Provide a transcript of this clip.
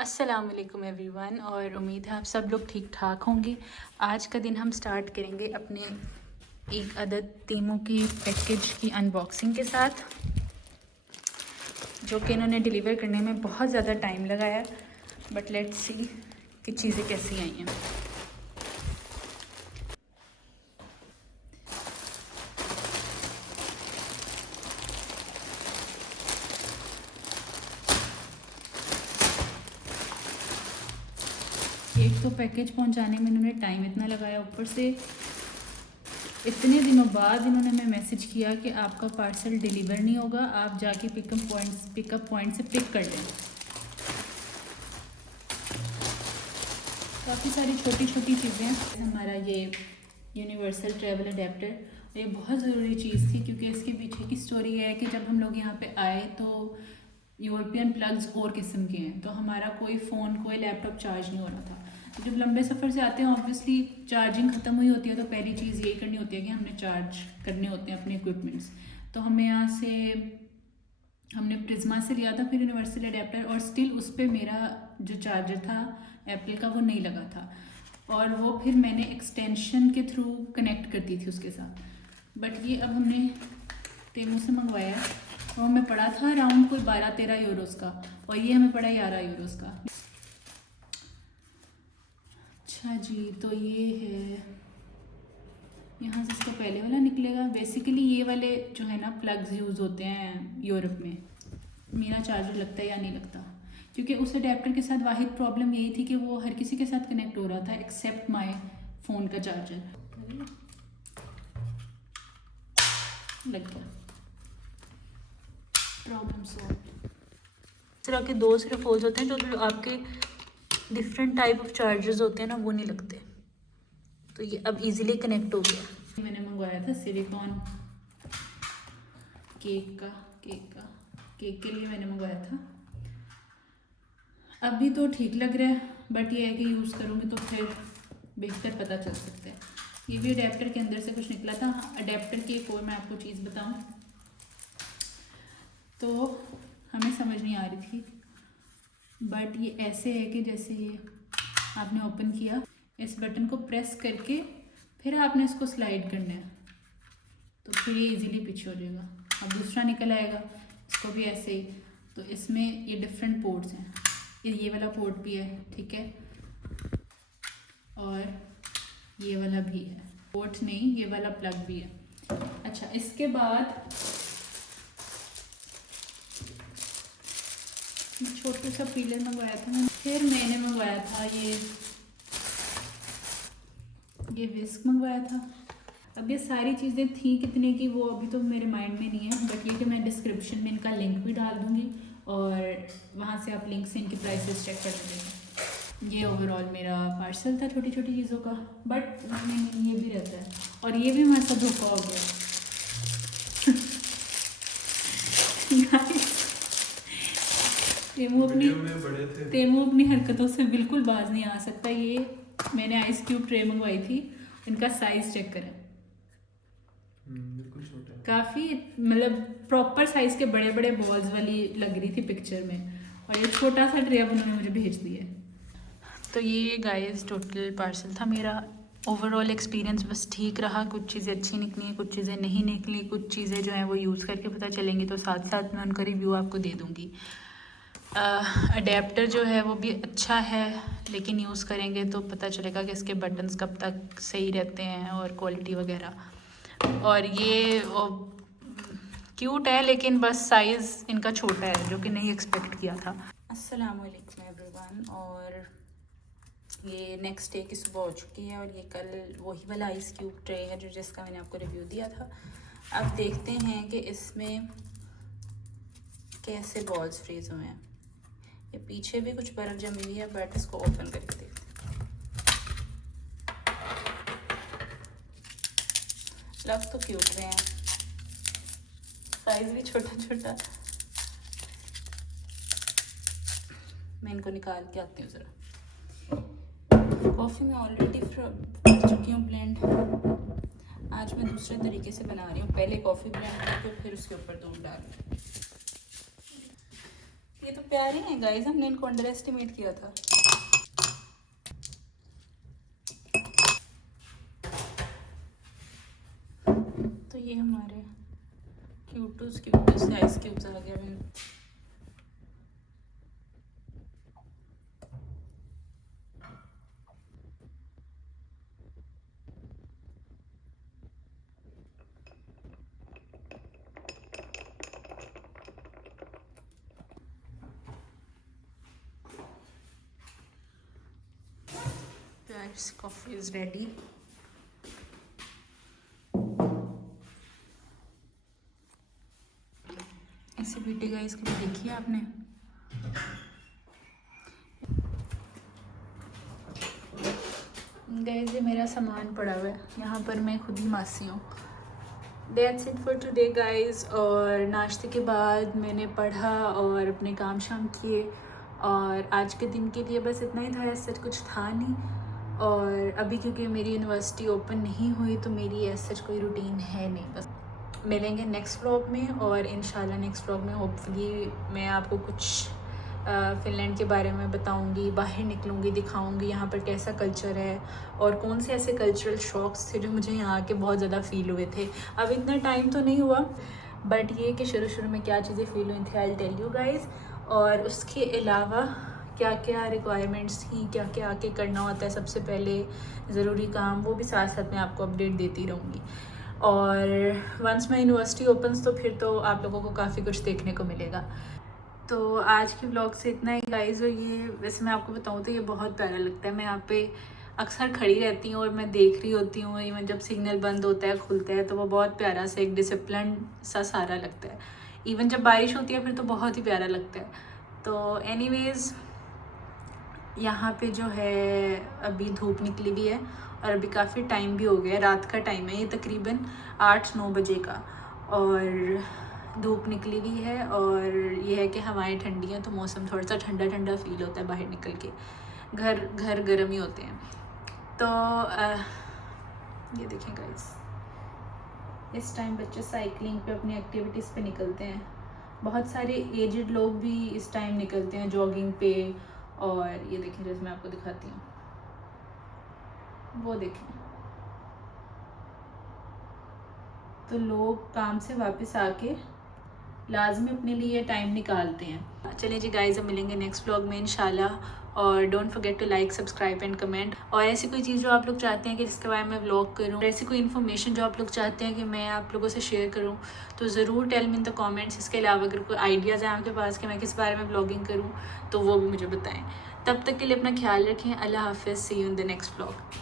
अस्सलाम वालेकुम एवरीवन, और उम्मीद है आप सब लोग ठीक ठाक होंगे। आज का दिन हम स्टार्ट करेंगे अपने एक अदद टीमों की पैकेज की अनबॉक्सिंग के साथ, जो कि इन्होंने डिलीवर करने में बहुत ज़्यादा टाइम लगाया। बट लेट्स सी कि चीज़ें कैसी आई हैं। एक तो पैकेज पहुंचाने में इन्होंने टाइम इतना लगाया, ऊपर से इतने दिनों बाद इन्होंने हमें मैसेज किया कि आपका पार्सल डिलीवर नहीं होगा, आप जाके पिकअप पॉइंट से पिक कर लें। काफ़ी सारी छोटी छोटी चीज़ें। हमारा ये यूनिवर्सल ट्रैवल अडेप्टर, ये बहुत ज़रूरी चीज़ थी, क्योंकि इसके पीछे की स्टोरी है कि जब हम लोग यहाँ पे आए तो यूरोपियन प्लग्स और किस्म के हैं, तो हमारा कोई फ़ोन कोई लैपटॉप चार्ज नहीं हो रहा था। जब लंबे सफ़र से आते हैं ऑब्वियसली चार्जिंग ख़त्म हुई होती है, तो पहली चीज़ यही करनी होती है कि हमने चार्ज करने होते हैं अपने इक्विपमेंट्स। तो हमें यहाँ से हमने प्रिज्मा से लिया था, फिर यूनिवर्सल अडेप्टर, और स्टिल उस पर मेरा जो चार्जर था एप्पल का वो नहीं लगा था, और वो फिर मैंने एक्सटेंशन के थ्रू कनेक्ट कर दी थी उसके साथ। बट ये अब हमने तेमू से मंगवाया है, और हमें पड़ा था अराउंड कोई 12-13 यूरोज़ का, और ये हमें पड़ा 11 यूरोज़ का। अच्छा जी, तो ये है, यहाँ से इसका पहले वाला निकलेगा। बेसिकली ये वाले जो है ना प्लग्स यूज़ होते हैं यूरोप में। मेरा चार्जर लगता है या नहीं लगता, क्योंकि उस अडेप्टर के साथ वाहिद प्रॉब्लम यही थी कि वो हर किसी के साथ कनेक्ट हो रहा था एक्सेप्ट माय फ़ोन का चार्जर। लग गया, प्रॉब्लम सॉल्व। इस तरह के दो सिर्फ होल्स होते हैं जो आपके डिफरेंट टाइप ऑफ चार्जर्स होते हैं ना, वो नहीं लगते। तो ये अब इजीली कनेक्ट हो गया। मैंने मंगवाया था सिलिकॉन केक के लिए मैंने मंगवाया था। अभी तो ठीक लग रहा है, बट ये है कि यूज़ करूँगी तो फिर बेहतर पता चल सकता है। ये भी अडेप्टर के अंदर से कुछ निकला था। हाँ, अडेप्टर की एक और मैं आपको चीज़ बताऊँ तो हमें समझ नहीं आ रही थी, बट ये ऐसे है कि जैसे ये आपने ओपन किया, इस बटन को प्रेस करके फिर आपने इसको स्लाइड करना है, तो फिर ये इजीली पीछे हो जाएगा। अब दूसरा निकल आएगा, इसको भी ऐसे ही। तो इसमें ये डिफरेंट पोर्ट्स हैं, ये वाला पोर्ट भी है, ठीक है, और ये वाला भी है। पोर्ट नहीं, ये वाला प्लग भी है। अच्छा, इसके बाद छोटा सा पीलर मंगवाया था मैंने। फिर मैंने मंगवाया था ये विस्क मंगवाया था। अब ये सारी चीज़ें थी कितने की वो अभी तो मेरे माइंड में नहीं है, बट ये कि मैं डिस्क्रिप्शन में इनका लिंक भी डाल दूँगी, और वहाँ से आप लिंक से इनकी प्राइसेस चेक कर लीजिएगा। ये ओवरऑल मेरा पार्सल था छोटी छोटी चीज़ों का, बट ये भी रहता है, और ये भी हमारे साथ धोखा हो गया। तेमू अपनी हरकतों से बिल्कुल बाज नहीं आ सकता। ये मैंने आइस क्यूब ट्रे मंगवाई थी, इनका साइज़ चेक करें, बिल्कुल छोटा है, काफ़ी मतलब प्रॉपर साइज़ के बड़े बड़े बॉल्स वाली लग रही थी पिक्चर में, और ये छोटा सा ट्रे अब उन्होंने मुझे भेज दिया। तो ये गाइस टोटल पार्सल था मेरा। ओवरऑल एक्सपीरियंस बस ठीक रहा, कुछ चीज़ें अच्छी निकली, कुछ चीज़ें नहीं निकली, कुछ चीज़ें जो हैं वो यूज़ करके पता चलेंगी, तो साथ साथ मैं उनका रिव्यू आपको दे दूँगी। अडेप्टर जो है वो भी अच्छा है, लेकिन यूज़ करेंगे तो पता चलेगा कि इसके बटन्स कब तक सही रहते हैं और क्वालिटी वगैरह। और ये क्यूट है, लेकिन बस साइज़ इनका छोटा है, जो कि नहीं एक्सपेक्ट किया था। अस्सलाम वालेकुम एवरीवन, और ये नेक्स्ट डे की सुबह हो चुकी है, और ये कल वही वाला आइस क्यूब ट्रे है जो जिसका मैंने आपको रिव्यू दिया था। अब देखते हैं कि इसमें कैसे बॉल्स फ्रीज़ हुए हैं। ये पीछे भी कुछ बर्फ़ जमी हुई है, बट इसको ओपन करके देखते हैं। लग तो क्यूट रहे हैं, साइज़ भी छोटा छोटा। मैं इनको निकाल के आती हूँ ज़रा। कॉफ़ी में ऑलरेडी कर चुकी हूँ ब्लेंड। आज मैं दूसरे तरीके से बना रही हूँ, पहले कॉफ़ी ब्लेंड करके फिर उसके ऊपर दूध डाल। ये तो प्यारे हैं गाइस, हमने इनको अंडर एस्टिमेट किया था। तो ये हमारे क्यूटूस आइस क्यूब्स आ गए मैंने। Guys, coffee is ready. ऐसी ब्यूटी गाइस कभी देखी है आपने? गाइस ये मेरा सामान पड़ा हुआ है यहाँ पर, मैं खुद ही मासी हूँ। That's it for today guys। और नाश्ते के बाद मैंने पढ़ा और अपने काम शाम किए, और आज के दिन के लिए बस इतना ही था, ऐसा कुछ था नहीं। और अभी क्योंकि मेरी यूनिवर्सिटी ओपन नहीं हुई तो मेरी ऐसा कोई रूटीन है नहीं। बस मिलेंगे नेक्स्ट व्लॉग में, और इंशाल्लाह नेक्स्ट व्लॉग में होपफुली मैं आपको कुछ फ़िनलैंड के बारे में बताऊंगी, बाहर निकलूंगी, दिखाऊंगी यहाँ पर कैसा कल्चर है और कौन से ऐसे कल्चरल शॉक्स थे जो मुझे यहाँ आके बहुत ज़्यादा फ़ील हुए थे। अब इतना टाइम तो नहीं हुआ, बट ये कि शुरू में क्या चीज़ें फ़ील हुई थी I will tell you guys. और उसके अलावा क्या क्या रिक्वायरमेंट्स थी, क्या क्या आके करना होता है सबसे पहले, ज़रूरी काम, वो भी साथ साथ मैं आपको अपडेट देती रहूँगी। और वंस माई यूनिवर्सिटी ओपन्स तो फिर तो आप लोगों को काफ़ी कुछ देखने को मिलेगा। तो आज के ब्लॉग से इतना ही गाइज़। और ये वैसे मैं आपको बताऊँ तो ये बहुत प्यारा लगता है। मैं यहाँ पे अक्सर खड़ी रहती हूँ और मैं देख रही होती हूँ, इवन जब सिग्नल बंद होता है खुलता है तो वो बहुत प्यारा सा एक डिसिप्लिन सा सारा लगता है। इवन जब बारिश होती है फिर तो बहुत ही प्यारा लगता है। तो एनीवेज़ यहाँ पे जो है अभी धूप निकली हुई है और अभी काफ़ी टाइम भी हो गया, रात का टाइम है ये, तकरीबन 8-9 बजे का, और धूप निकली हुई है। और ये है कि हवाएं ठंडी हैं तो मौसम थोड़ा सा ठंडा ठंडा फील होता है बाहर निकल के, घर गर्म ही होते हैं। तो ये देखें गाइस, इस टाइम बच्चे साइकिलिंग पे अपनी एक्टिविटीज़ पे निकलते हैं, बहुत सारे एजड लोग भी इस टाइम निकलते हैं जॉगिंग पे। और ये देखें जैसे मैं आपको दिखाती हूँ, वो देखें, तो लोग काम से वापस आके लाजमी अपने लिए टाइम निकालते हैं। चलिए जी गाइस, अब मिलेंगे नेक्स्ट व्लॉग में इंशाल्लाह। और don't forget to like, subscribe and comment. और ऐसी कोई चीज़ जो आप लोग चाहते हैं कि जिसके बारे में व्लॉग करूँ, ऐसी कोई इन्फॉर्मेशन जो आप लोग चाहते हैं कि मैं आप लोगों से शेयर करूँ, तो ज़रूर tell me in the comments. इसके अलावा अगर कोई आइडियाज़ हैं आपके पास कि मैं किस बारे में व्लॉगिंग करूँ तो वो भी मुझे बताएँ। तब तक के लिए अपना ख्याल रखें। अल्लाह हाफ़िज़, see you in the next vlog.